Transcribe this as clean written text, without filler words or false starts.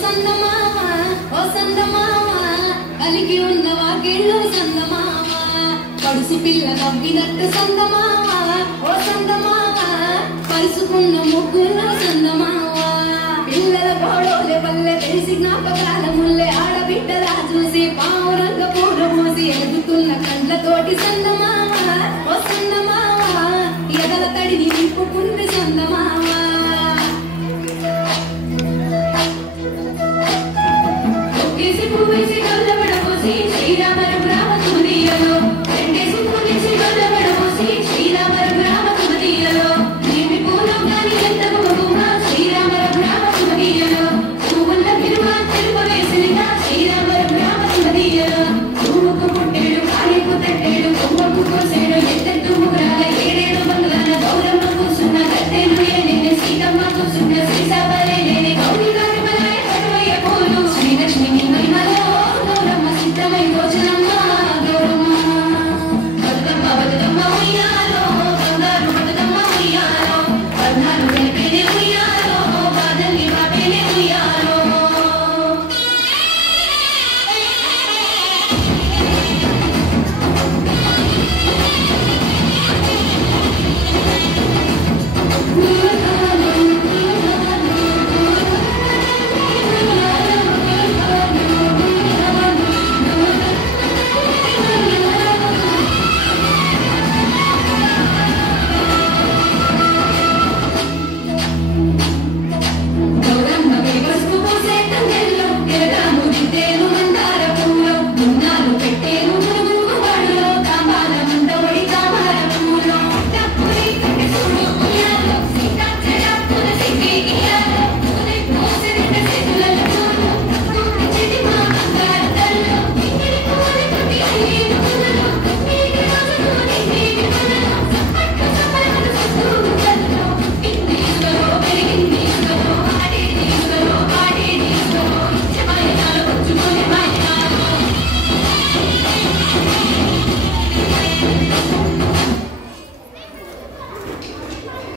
సందమామ ఓ సందమామ కలిగి ఉన్న వాకిళ్ళు సందమామ పడుసు పిల్ల నవ్వినట్టు సందమామ ఓ సందమామ పరుసుకున్న ముగ్గులు సందమామ పిల్లల గోడోలే పల్లె తెలిసి జ్ఞాపకాల ముల్లె ఆడబిడ్డలా చూసి పావురంగ పూర మోసి ఎదుగుతున్న కండ్లతోటి సందమామ ఓ సందమామ ఎదల తడిని నింపుకుంది సందమామ ఒక్కేసి పువ్వేసి గొల్లబడబోసి శ్రీరామరం రామ తుమదీయలో రెండేసి పువ్వేసి గొల్లబడబోసి శ్రీరామరం రామ తుమదీయలో ఏమి పూలో గాని ఎంత బొగుమ శ్రీరామరం రామ తుమదీయలో పువ్వుల విరువ తెలుపు వేసినగా శ్రీరామరం రామ తుమదీయలో పువ్వుకు పుట్టేడు కాలికు తట్టేడు కొమ్మకు కోసేడు ఎత్తెత్తు ముగ్గురాల ఏడేడు బంగ్లాల గౌరమ్మ కూసున్న గద్దెలు ఏలేని సీతమ్మ కూసున్న శ్రీసాబలే లేని గౌరీ గారి మలయ కటువయ్య పూలు శ్రీలక్ష్మిని మహిమలో గౌరమ్మ సిద్ధమై భోజనమ్మ గౌరమ్మ బతుకమ్మ బతుకమ్మ ఉయ్యాలో బంగారు బతుకమ్మ ఉయ్యాలో పద్నాలు గడిపేనే ఉయ్యాలో బాధల్ని బాపేనే ఉయ్యాలో